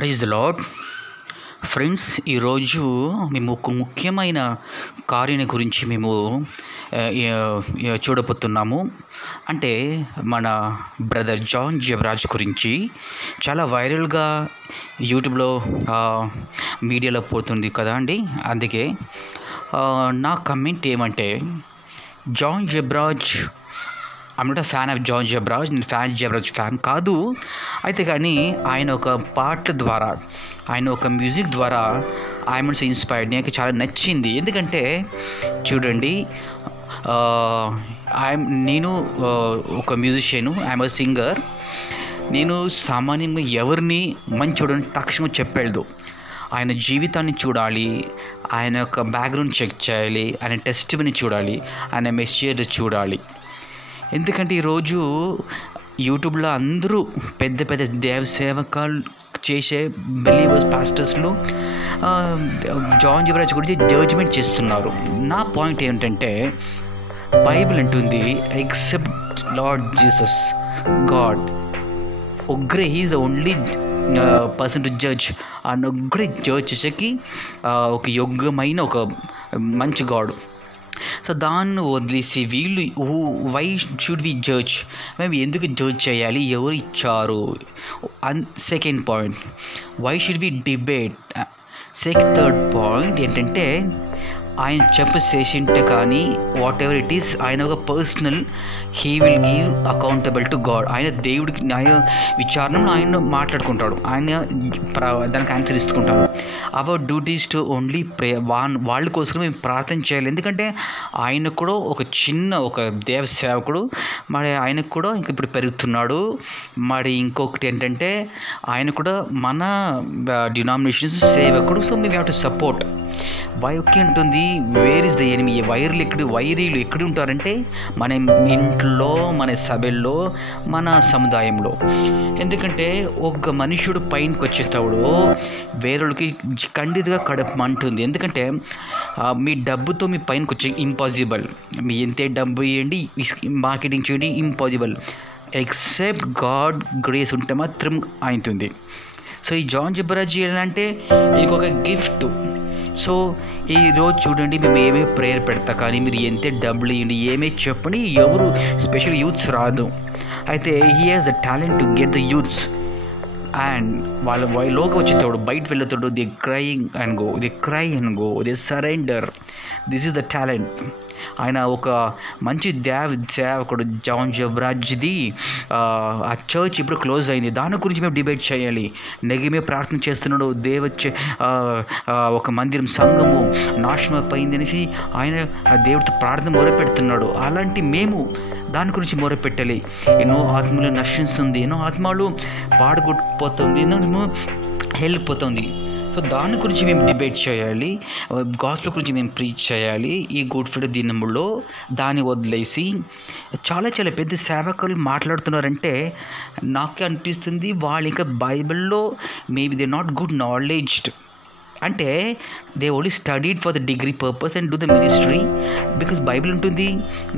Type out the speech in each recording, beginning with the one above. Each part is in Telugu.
Praise the lord. ఫ్రెండ్స్, ఈరోజు మేము ఒక ముఖ్యమైన కార్యం గురించి మేము చూడబోతున్నాము. అంటే మన బ్రదర్ జాన్ జబరాజ్ గురించి చాలా వైరల్గా యూట్యూబ్లో మీడియాలో పోతుంది కదా అండి. అందుకే నా కమెంట్ ఏమంటే, John Jebaraj, I'm not a fan of John Jebaraj, నేను జబరాజ్ ఫ్యాన్ కాదు. అయితే కానీ ఆయన ఒక పాటల ద్వారా, ఆయన ఒక మ్యూజిక్ ద్వారా ఆయన ఇన్స్పైర్డ్, నాకు చాలా నచ్చింది. ఎందుకంటే చూడండి, నేను ఒక మ్యూజిషియను, ఐఎమ్ అ సింగర్. నేను సామాన్యంగా ఎవరిని మంచోడని తక్షణం చెప్పేది. ఆయన జీవితాన్ని చూడాలి, ఆయన యొక్క బ్యాక్గ్రౌండ్ చెక్ చేయాలి, ఆయన టెస్టిమనీ చూడాలి, ఆయన మెసేజ్ చూడాలి. ఎందుకంటే ఈరోజు యూట్యూబ్లో అందరూ పెద్ద పెద్ద దేవ సేవకాలు చేసే బిలీవర్స్, పాస్టర్స్లు జాన్ జబరాజ్ గురించి జడ్జ్మెంట్ చేస్తున్నారు. నా పాయింట్ ఏంటంటే, బైబిల్ అంటుంది, ఎక్సెప్ట్ లార్డ్ జీసస్ గాడ్ ఒక్కరే, he is the only person to judge. ఆ ఒక్కడే జడ్జ్ చేసేకి ఒక యోగ్యమైన ఒక మంచి గాడ్. సో దాన్ని వదిలేసి వీళ్ళు వై షుడ్ వి జడ్జ్, మేము ఎందుకు జడ్జ్ చేయాలి, ఎవరు ఇచ్చారు. Second point, why should we debate. Third point ఏంటంటే, ఆయన చేసింటే కానీ వాట్ ఎవర్ ఇట్ ఈస్, ఆయన ఒక personal, he will give accountable to God. ఆయన దేవుడికి న్యాయ విచారణలో ఆయన మాట్లాడుకుంటాడు, ఆయన దానికి ఆన్సర్ ఇస్తుంటాడు. Our duties to only pray. వాళ్ళ కోసం మేము ప్రార్థన చేయాలి. ఎందుకంటే ఆయన కూడా ఒక చిన్న ఒక దేవ సేవకుడు, మరి ఆయనకు కూడా ఇంక ఇప్పుడు పెరుగుతున్నాడు. మరి ఇంకొకటి ఏంటంటే, ఆయన కూడా మన డినామినేషన్స్ సేవకుడు. సో మేము హ్యావ్ టు సపోర్ట్. ఓకే ఉంటుంది, వేర్ ఇస్ ద ఎనిమీ. వైరీలు ఎక్కడ ఉంటారంటే మన ఇంట్లో, మన సభల్లో, మన సముదాయంలో. ఎందుకంటే ఒక మనుషుడు పైనకి వచ్చేటప్పుడు వేరేళ్ళకి ఖండితగా కడపమంటుంది. ఎందుకంటే మీ డబ్బుతో మీ పైనకి వచ్చే ఇంపాసిబుల్. మీ ఎంతే డబ్బు ఇవ్వండి, మార్కెటింగ్ చేయండి, ఇంపాసిబుల్. ఎక్సెప్ట్ గాడ్ గ్రేస్ ఉంటే మాత్రం అవుతుంది. సో ఈ జాన్ జబరాజ్ అంటే ఇంకొక గిఫ్ట్. సో ఈరోజు చూడండి, మేము ఏమేమి ప్రేయర్ పెడతా కానీ మీరు ఎంతే డబ్బులు ఇవ్వండి, ఏమే చెప్పండి, ఎవరు స్పెషల్ యూత్స్ రాదు. అయితే he has the talent to get the youths. And వాళ్ళలోకి వచ్చేటప్పుడు బయట వెళ్ళేటప్పుడు they crying and go, they surrender. This is the talent. ఆయన ఒక మంచి సేవకుడు జాన్ జబరాజ్ది. ఆ చర్చ్ ఇప్పుడు క్లోజ్ అయింది, దాని గురించి మేము డిబేట్ చేయాలి. నెగిమే ప్రార్థన చేస్తున్నాడు, ఒక మందిరం, సంఘము నాశనం అయిపోయింది అనేసి ఆయన దేవుడితో ప్రార్థన మొరపెడుతున్నాడు. అలాంటి మేము దాని గురించి మొరపెట్టాలి. ఎన్నో ఆత్మలు నశిస్తుంది, ఎన్నో ఆత్మలు పాడుకొట్టుకుపోతుంది, ఎన్నో వెళ్ళిపోతుంది. సో దాని గురించి మేము డిబేట్ చేయాలి, గాస్పెల్ గురించి మేము ప్రీచ్ చేయాలి. ఈ గుడ్ ఫ్రైడే దినములో దాన్ని వదిలేసి చాలా చాలా పెద్ద సేవకులు మాట్లాడుతున్నారంటే నాకే అనిపిస్తుంది వాళ్ళు ఇంకా బైబిల్లో maybe they not good knowledged. అంటే they only studied for the degree purpose and do the ministry. Because Bible ఉంటుంది,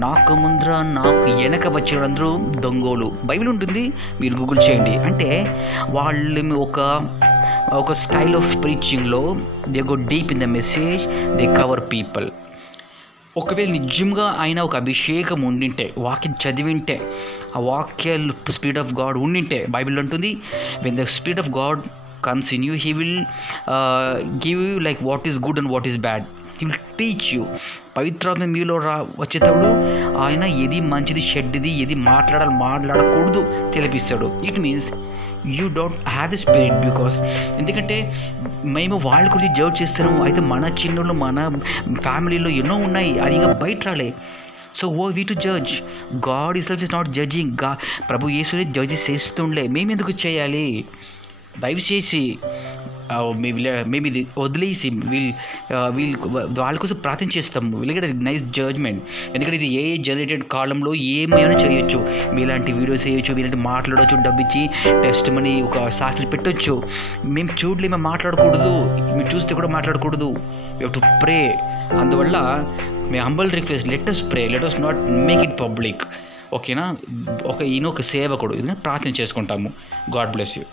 నాకు ముందర నాకు వెనక వచ్చేవాళ్ళందరూ దొంగోలు. బైబిల్ ఉంటుంది, మీరు గూగుల్ చేయండి. అంటే వాళ్ళు ఒక స్టైల్ ఆఫ్ ప్రీచింగ్లో they go deep in the message, they cover people. ఒకవేళ నిజంగా ఆయన ఒక అభిషేకం ఉండింటే, వాక్యం చదివింటే, ఆ వాక్య స్పిరిట్ ఆఫ్ గాడ్ ఉండింటే, బైబిల్ ఉంటుంది, when the spirit of God comes in you, he will give you like what is good and what is bad. He will teach you. పవిత్రాత్మ మీలో వచ్చేటప్పుడు ఆయన ఏది మంచిది, చెడ్డది, ఏది మాట్లాడకూడదు తెలిపిస్తాడు. It means you don't have the spirit. Because ఎందుకంటే మేము వాళ్ళ గురించి జడ్జ్ చేస్తున్నాము. అయితే మన చిన్నలు, మన ఫ్యామిలీలో ఎన్నో ఉన్నాయి, అది ఇంకా బయట రాలే. So we to judge. God is self is not judging. ప్రభు యేసుని జడ్జి చేస్తుండే, మేము ఎందుకు చేయాలి? దయచేసి మేము ఇది వదిలేసి వాళ్ళ కోసం ప్రార్థన చేస్తాము. Will get nice judgment. ఎందుకంటే ఇది ఏ జనరేటెడ్ కాలంలో ఏమైనా చేయొచ్చు. మీలాంటి వీడియోస్ చేయొచ్చు, మీలాంటి మాట్లాడవచ్చు, డబ్బిచ్చి టెస్ట్ మనీ ఒక సాక్షులు పెట్టొచ్చు. మేము చూడలేము, మాట్లాడకూడదు, మేము చూస్తే కూడా మాట్లాడకూడదు. You have to pray. అందువల్ల మీ humble request, let us pray, let us not make it public. ఓకేనా? ఈయన ఒక సేవకుడు, ప్రార్థన చేసుకుంటాము. God bless you.